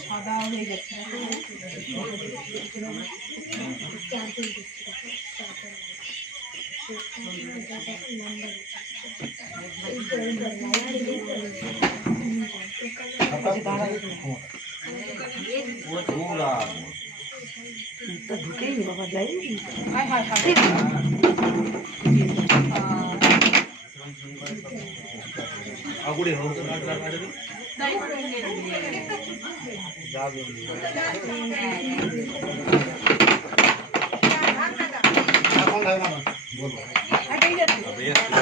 সাদা হয়ে যাচ্ছে ঢুকেই বাবা যাই হাই হাই হাই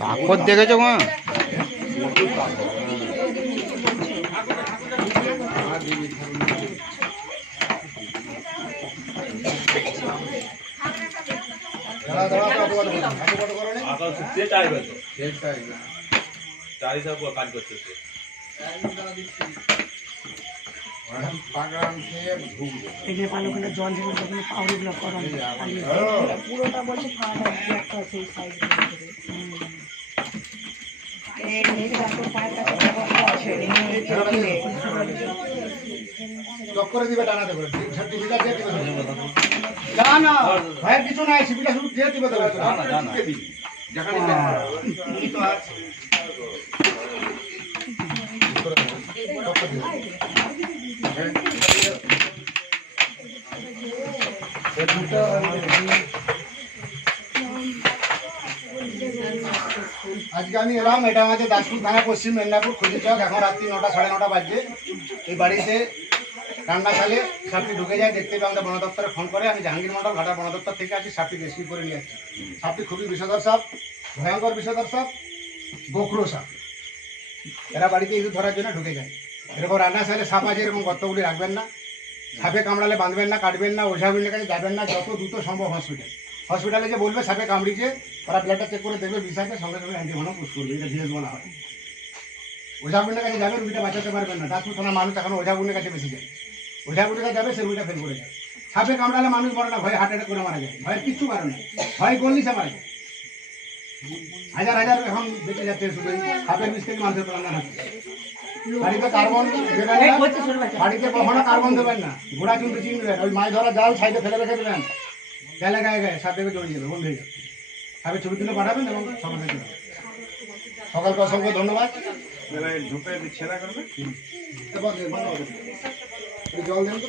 কাকর দেখেছো মা চারি সব কাজ করছে সে এখানে পালো ওখানে জল ঢেলে ওখানে পাউডারগুলো করানো পুরোটা বলছে খাওয়াটা একটা সেই সাইড করে দিবে টানাতে করে সার্টিফিকেট দিয়ে দিবে না কিছু নাই সিপিটা শুধু দিয়ে দিবে যেখানে আজকে আমি এলাম এটা আমাদের দাসপুর থানা পশ্চিম মেদিনীপুর খুঁজি চক এখন রাত্রি নটা সাড়ে নটা বাজছে এই বাড়িতে রান্না চালে সাপটি ঢুকে যায় দেখতে পেয়ে আমাদের বন দপ্তরে ফোন করে আমি জাহাঙ্গীর মন্ডল ঘাটা বন দপ্তর থেকে আছি সাপটি রেস্কিউ করে নিয়ে আসছি সাপটি খুবই বিষধর সাপ ভয়ঙ্কর বিষধর সাপ গোখরো সাপ এরা বাড়িতে ইঁদুর ধরার জন্য ঢুকে যায় এরকম রান্না চালে সাপ আছে, এরকম গর্তগুলি রাখবেন না। সাপে কামড়ালে বাঁধবেন না, কাটবেন না ওঝাবিনের কাছে যাবেন না, যত দ্রুত সম্ভব হসপিটাল হসপিটালে যে বলবে, সাপে কামড়িছে ওরা ব্লাডটা চেক করে দেখবে, বিষ আছে, সঙ্গে সঙ্গে অ্যান্টিভেনম পুশ করবে, এটা ভিএস বলা হয়। ওঝাগুনের কাছে যাবে রুগীটা বাঁচাতে পারবেন না। দাসপুর থানার মানুষ এখন ওঝাগুনের কাছে বেশি যায়। ওঝাগুনের কাছে যাবে, সে রুগীটা ফেল করে যায়। সাপে কামড়ালে মানুষ মরে না, ভয় হার্ট অ্যাটাক করে মারা যায়। ভয়ের কিচ্ছু কারণ নেই ভয় করলেই সে মারা যায়। হাজার হাজার এখন বেঁচে যাচ্ছে শুধু। সাপের বিষ থেকে মানুষের প্রাণ হচ্ছে বাড়িতে কার্বন দেবেন না। বাড়িতে কখনো কার্বন দেবেন না। ঘোড়া চুনতে চিনবেন ওই মাছ ধরা জাল সাইডে ফেলে রেখে দেবেন। গেলে গায়ে গায়ে দেখে জড়িয়ে যাবে বন্ধ সাপের ছবি তুলে পাঠাবেন এবং সকাল থেকে সকালকে অসংখ্য ধন্যবাদ। ঢুকে ছেঁড়া করবে? জল দেন তো।